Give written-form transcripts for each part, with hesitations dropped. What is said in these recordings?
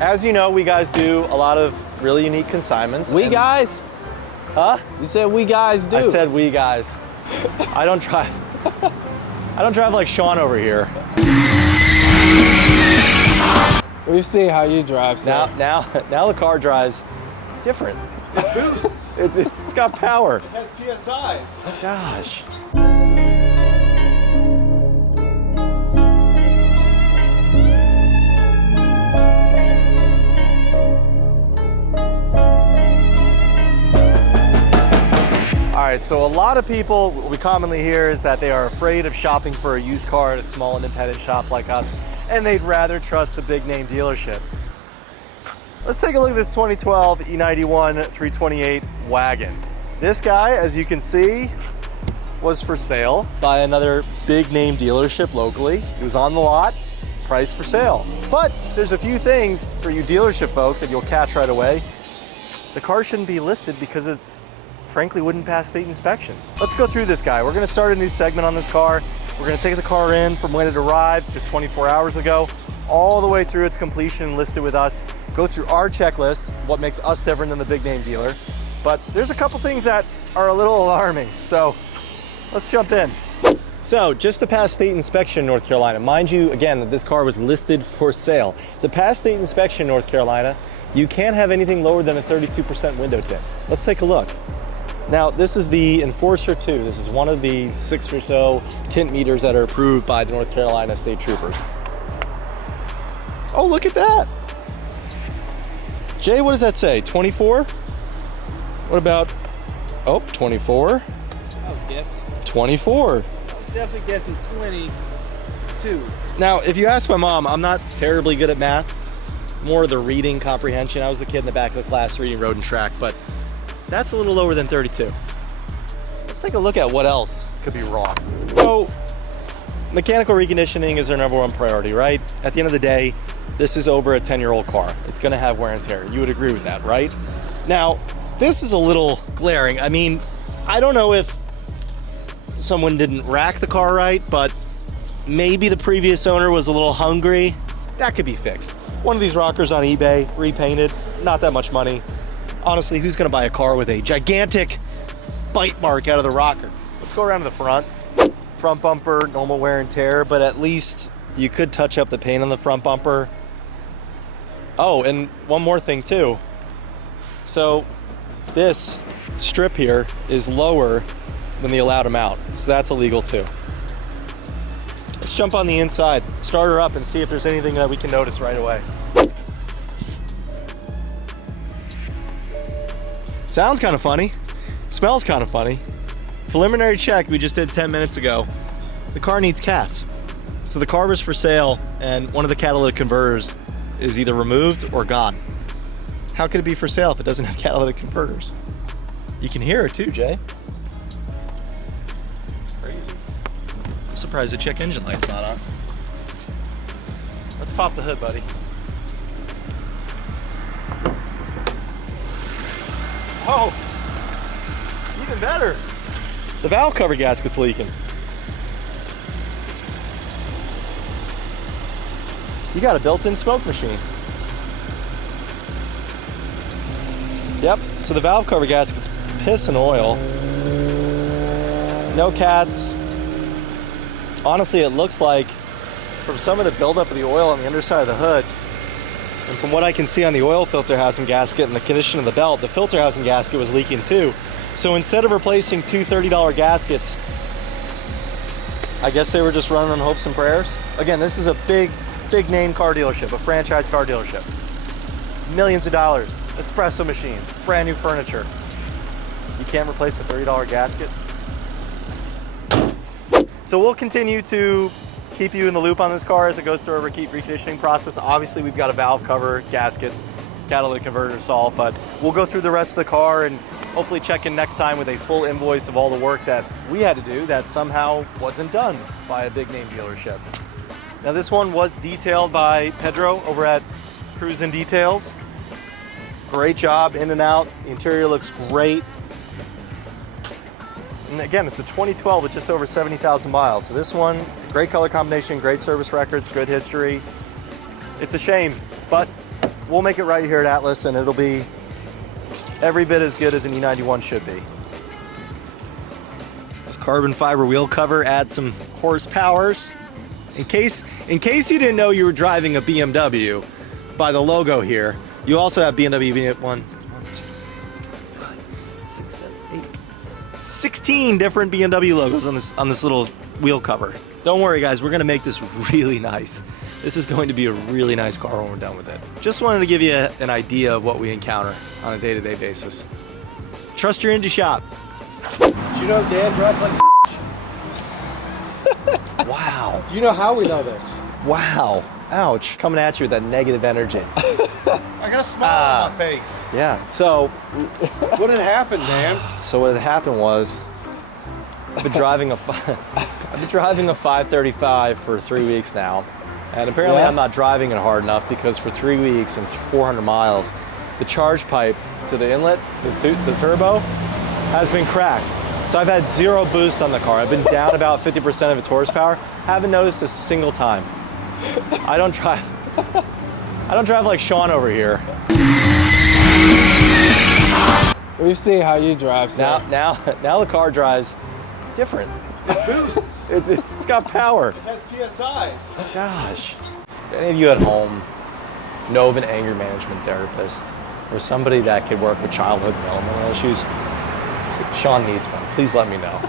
As you know, we guys do a lot of really unique consignments. We guys? Huh? You said we guys do. I said we guys. I don't drive like Sean over here. We've seen how you drive, sir. Now the car drives different. It boosts. It's got power. It has PSIs. Gosh. All right, so a lot of people, what we commonly hear is that they are afraid of shopping for a used car at a small independent shop like us, and they'd rather trust the big name dealership. Let's take a look at this 2012 E91 328 wagon. This guy, as you can see, was for sale by another big name dealership locally. It was on the lot, priced for sale. But there's a few things for you dealership folk that you'll catch right away. The car shouldn't be listed because it's frankly wouldn't pass state inspection. Let's go through this guy. We're gonna start a new segment on this car. We're gonna take the car in from when it arrived just 24 hours ago, all the way through its completion and listed with us, go through our checklist, what makes us different than the big name dealer. But there's a couple things that are a little alarming, so let's jump in. So just to pass state inspection in North Carolina, mind you, again, that this car was listed for sale. To pass state inspection in North Carolina, you can't have anything lower than a 32% window tint. Let's take a look. Now, this is the Enforcer 2. This is one of the 6 or so tint meters that are approved by the North Carolina State Troopers. Oh, look at that. Jay, what does that say? 24? What about, oh, 24? I was guessing. 24. I was definitely guessing 22. Now, if you ask my mom, I'm not terribly good at math. More of the reading comprehension. I was the kid in the back of the class reading road and track, but that's a little lower than 32. Let's take a look at what else could be wrong. So, mechanical reconditioning is our #1 priority, right? At the end of the day, this is over a 10-year-old car. It's gonna have wear and tear. You would agree with that, right? Now, this is a little glaring. I mean, I don't know if someone didn't rack the car right, but maybe the previous owner was a little hungry. That could be fixed. One of these rockers on eBay, repainted, not that much money. Honestly, who's gonna buy a car with a gigantic bite mark out of the rocker? Let's go around to the front. Front bumper, normal wear and tear, but at least you could touch up the paint on the front bumper. Oh, and one more thing too. So this strip here is lower than the allowed amount, so that's illegal too. Let's jump on the inside, start her up and see if there's anything that we can notice right away. Sounds kind of funny, smells kind of funny. Preliminary check we just did 10 minutes ago. The car needs cats. So the car was for sale and one of the catalytic converters is either removed or gone. How could it be for sale if it doesn't have catalytic converters? You can hear it too, Jay. Crazy. I'm surprised the check engine light's not on. Let's pop the hood, buddy. Oh, even better. The valve cover gasket's leaking. You got a built-in smoke machine. Yep, so the valve cover gasket's piss and oil. No cats. Honestly, it looks like from some of the buildup of the oil on the underside of the hood, and from what I can see on the oil filter housing gasket and the condition of the belt, the filter housing gasket was leaking too. So instead of replacing two $30 gaskets, I guess they were just running on hopes and prayers. Again, this is a big name car dealership, a franchise car dealership. Millions of dollars, espresso machines, brand new furniture. You can't replace a $30 gasket. So we'll continue to keep you in the loop on this car as it goes through our reconditioning process. Obviously, we've got a valve cover, gaskets, catalytic converter solved, but we'll go through the rest of the car and hopefully check in next time with a full invoice of all the work that we had to do that somehow wasn't done by a big name dealership. Now this one was detailed by Pedro over at Cruisin' Details. Great job in and out. The interior looks great. And again, it's a 2012 with just over 70,000 miles. So this one, great color combination, great service records, good history. It's a shame, but we'll make it right here at Atlas, and it'll be every bit as good as an E91 should be. This carbon fiber wheel cover adds some horsepowers. In case you didn't know you were driving a BMW by the logo here, you also have BMW 16 different BMW logos on this little wheel cover. Don't worry guys, we're gonna make this really nice. This is going to be a really nice car when we're done with it. Just wanted to give you an idea of what we encounter on a day-to-day basis. Trust your indie shop. Do you know Dan drives like Wow. Do you know how we know this? Wow. Ouch. Coming at you with that negative energy. I got a smile on my face. Yeah. So What had happened, Dan? So what had happened was, I've been driving a 535 for 3 weeks now, and apparently Yeah? I'm not driving it hard enough because for 3 weeks and 400 miles, the charge pipe to the inlet, the turbo, has been cracked. So I've had zero boost on the car. I've been down about 50% of its horsepower. Haven't noticed a single time. I don't drive like Sean over here. We see how you drive, sir. Now the car drives different. It boosts. It's got power. It has PSIs. Gosh. If any of you at home know of an anger management therapist or somebody that could work with childhood developmental issues, Sean needs one. Please let me know.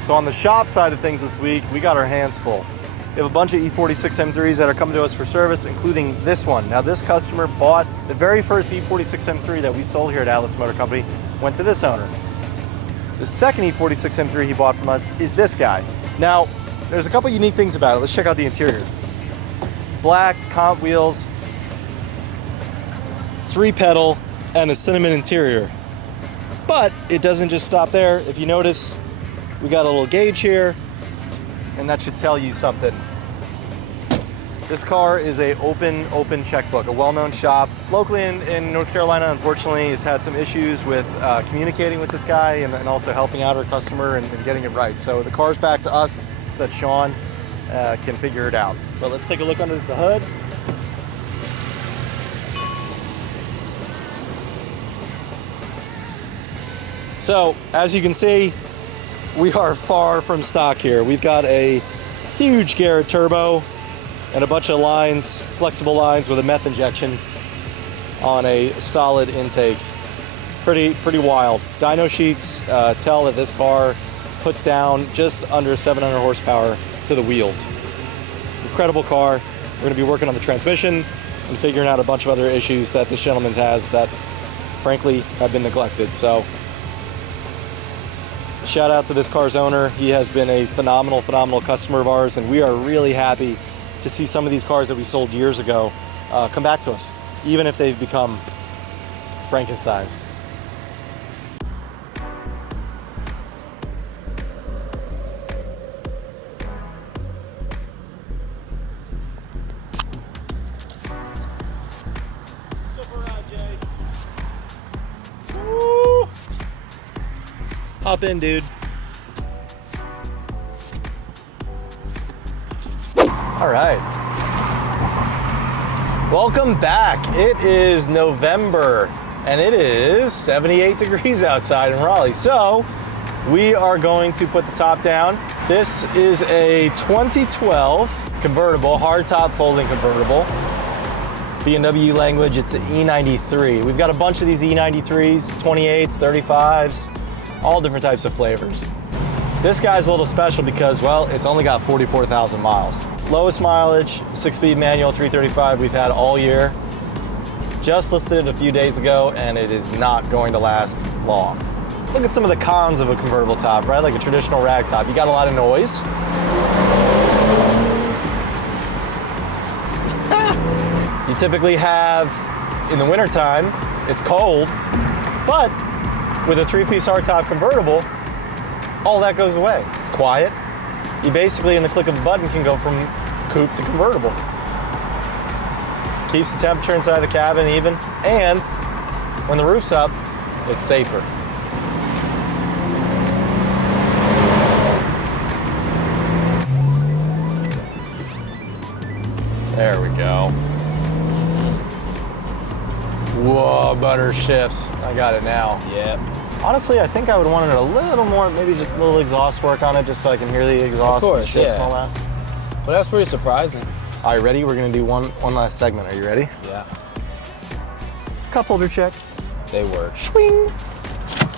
So on the shop side of things this week, we got our hands full. We have a bunch of E46 M3s that are coming to us for service, including this one. Now this customer bought the very first E46 M3 that we sold here at Atlas Motor Company, went to this owner. The second E46 M3 he bought from us is this guy. Now, there's a couple unique things about it. Let's check out the interior. Black comp wheels, 3-pedal, and a cinnamon interior. But it doesn't just stop there. If you notice, we got a little gauge here, and that should tell you something. This car is a open checkbook, a well-known shop. Locally in North Carolina, unfortunately, has had some issues with communicating with this guy and also helping out our customer and getting it right. So the car's back to us so that Sean can figure it out. But let's take a look under the hood. So, as you can see, we are far from stock here. We've got a huge Garrett turbo and a bunch of lines, flexible lines with a meth injection on a solid intake. Pretty wild. Dyno sheets tell that this car puts down just under 700 horsepower to the wheels. Incredible car. We're gonna be working on the transmission and figuring out a bunch of other issues that this gentleman has that frankly have been neglected. So shout out to this car's owner. He has been a phenomenal customer of ours, and we are really happy to see some of these cars that we sold years ago come back to us, even if they've become Frankensteins. Woo! Hop in, dude. All right. Welcome back. It is November and it is 78 degrees outside in Raleigh. So we are going to put the top down. This is a 2012 convertible, hardtop folding convertible. BMW language, it's an E93. We've got a bunch of these E93s, 28s, 35s, all different types of flavors. This guy's a little special because, well, it's only got 44,000 miles. Lowest mileage, 6-speed manual 335 we've had all year. Just listed it a few days ago and it is not going to last long. Look at some of the cons of a convertible top, right? Like a traditional rag top. You got a lot of noise. You typically have, in the wintertime, it's cold, but with a 3-piece hardtop convertible, all that goes away. It's quiet. You basically, in the click of a button, can go from coupe to convertible. Keeps the temperature inside the cabin even, and when the roof's up, it's safer. There we go. Whoa, butter shifts. I got it now. Yep. Honestly, I think I would want it a little more, maybe just a little exhaust work on it, just so I can hear the exhaust and shifts and all that. Well, that's pretty surprising. All right, ready? We're gonna do one last segment. Are you ready? Yeah. Cup holder check. They work. Swing.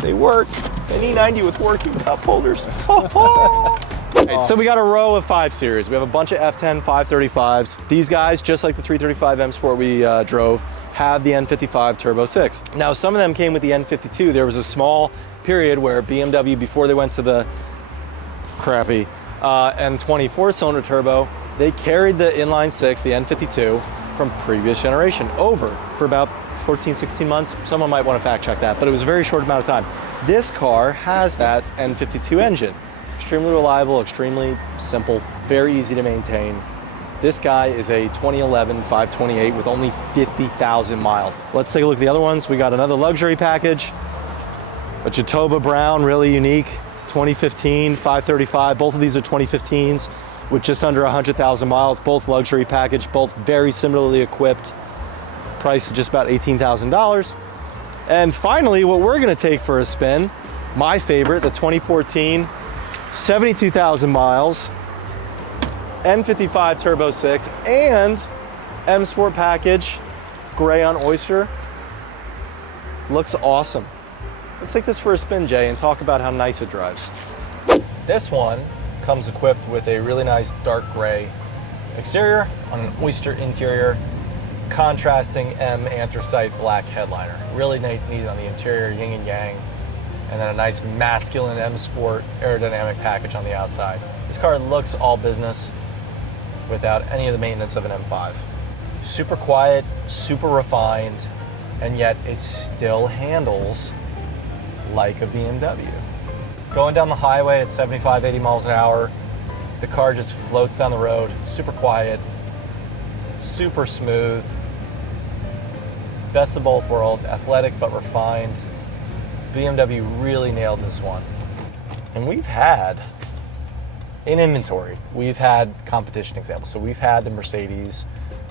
They work. An E90 with working cup holders. Right, so we got a row of 5 Series. We have a bunch of F10 535s. These guys, just like the 335 M Sport we drove, have the N55 Turbo 6. Now, some of them came with the N52. There was a small period where BMW, before they went to the crappy N24 cylinder turbo, they carried the inline 6, the N52, from previous generation over for about 14, 16 months. Someone might want to fact check that, but it was a very short amount of time. This car has that N52 engine. Extremely reliable, extremely simple, very easy to maintain. This guy is a 2011 528 with only 50,000 miles. Let's take a look at the other ones. We got another luxury package, a Jatoba Brown, really unique, 2015 535. Both of these are 2015s with just under 100,000 miles, both luxury package, both very similarly equipped. Price is just about $18,000. And finally, what we're gonna take for a spin, my favorite, the 2014 72,000 miles, N55 Turbo 6, and M Sport package, gray on oyster. Looks awesome. Let's take this for a spin, Jay, and talk about how nice it drives. This one comes equipped with a really nice dark gray exterior on an oyster interior, contrasting M anthracite black headliner. Really neat on the interior, yin and yang, and then a nice masculine M Sport aerodynamic package on the outside. This car looks all business without any of the maintenance of an M5. Super quiet, super refined, and yet it still handles like a BMW. Going down the highway at 75, 80 miles an hour, the car just floats down the road, super quiet, super smooth. Best of both worlds, athletic but refined. BMW really nailed this one. And we've had, in inventory, we've had competition examples. So we've had the Mercedes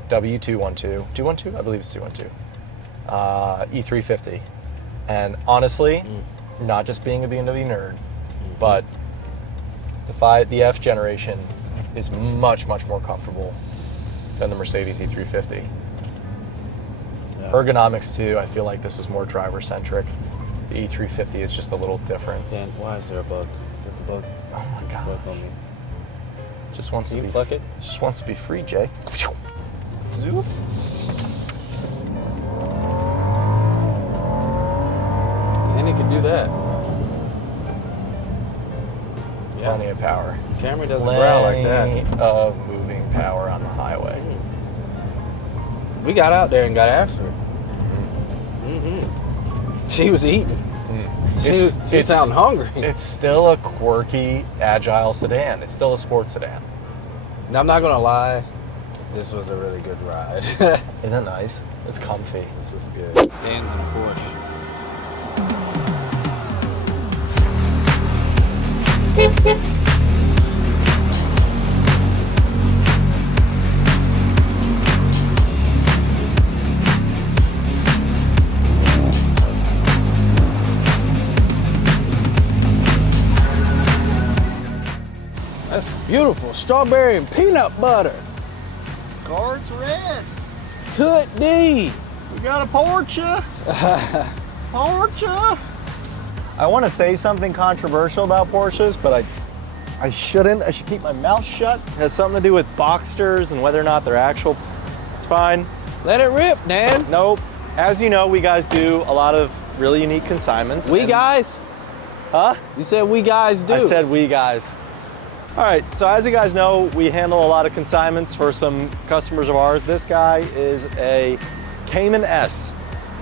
W212, 212? I believe it's 212, E350. And honestly, not just being a BMW nerd, but the F generation is much, much more comfortable than the Mercedes E350. Yeah. Ergonomics too, I feel like this is more driver-centric. The E350 is just a little different. Dan, why is there a bug? There's a bug. Oh my god. Bug on me. Just wants Can to you be pluck it? Just wants to be free, Jay. Zoop. And it can do that. Plenty of power. Camry doesn't growl like that. Plenty of moving power on the highway. We got out there and got after it. She was eating. She was sounding hungry. It's still a quirky, agile sedan. It's still a sports sedan. Now, I'm not gonna lie, this was a really good ride. Isn't that nice? It's comfy. This was good. Dan's in a Porsche. That's beautiful. Strawberry and peanut butter. Guards red. Could D. We got a Porsche. Porsche. I want to say something controversial about Porsches, but I shouldn't. I should keep my mouth shut. It has something to do with Boxsters and whether or not they're actual. It's fine. Let it rip, Dan. Nope. As you know, we guys do a lot of really unique consignments. We guys? Huh? You said we guys do. I said we guys. All right, so as you guys know, we handle a lot of consignments for some customers of ours. This guy is a Cayman S.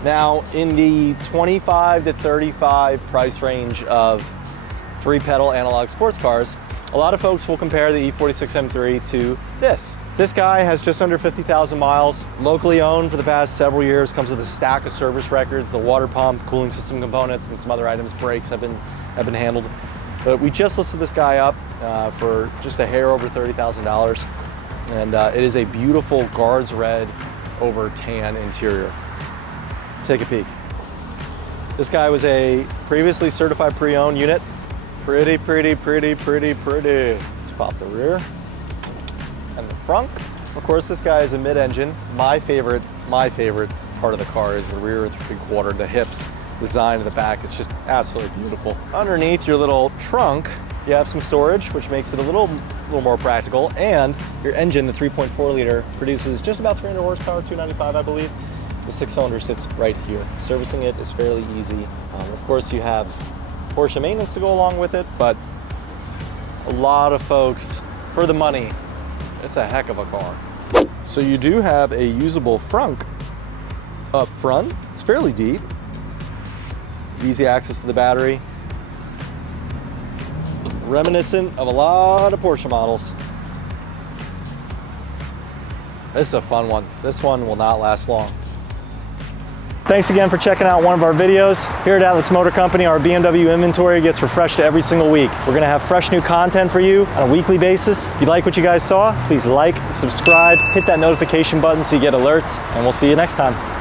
Now, in the 25 to 35 price range of 3-pedal analog sports cars, a lot of folks will compare the E46 M3 to this. This guy has just under 50,000 miles, locally owned for the past several years, comes with a stack of service records, the water pump, cooling system components, and some other items. Brakes have been handled. But we just listed this guy up for just a hair over $30,000. And it is a beautiful guards red over tan interior. take a peek. This guy was a previously certified pre-owned unit. Pretty, pretty, pretty, pretty, pretty. Let's pop the rear and the front. Of course, this guy is a mid-engine. My favorite part of the car is the rear 3/4, the hips, design in the back. It's just absolutely beautiful. Underneath your little trunk, you have some storage, which makes it a little more practical. And your engine, the 3.4 liter, produces just about 300 horsepower, 295, I believe. The 6-cylinder sits right here. Servicing it is fairly easy. Of course, you have Porsche maintenance to go along with it, but a lot of folks, for the money, it's a heck of a car. So you do have a usable frunk up front. It's fairly deep. Easy access to the battery. Reminiscent of a lot of Porsche models. This is a fun one. This one will not last long. Thanks again for checking out one of our videos. Here at Atlas Motor Company, our BMW inventory gets refreshed every single week. We're gonna have fresh new content for you on a weekly basis. If you like what you guys saw, please like, subscribe, hit that notification button so you get alerts, and we'll see you next time.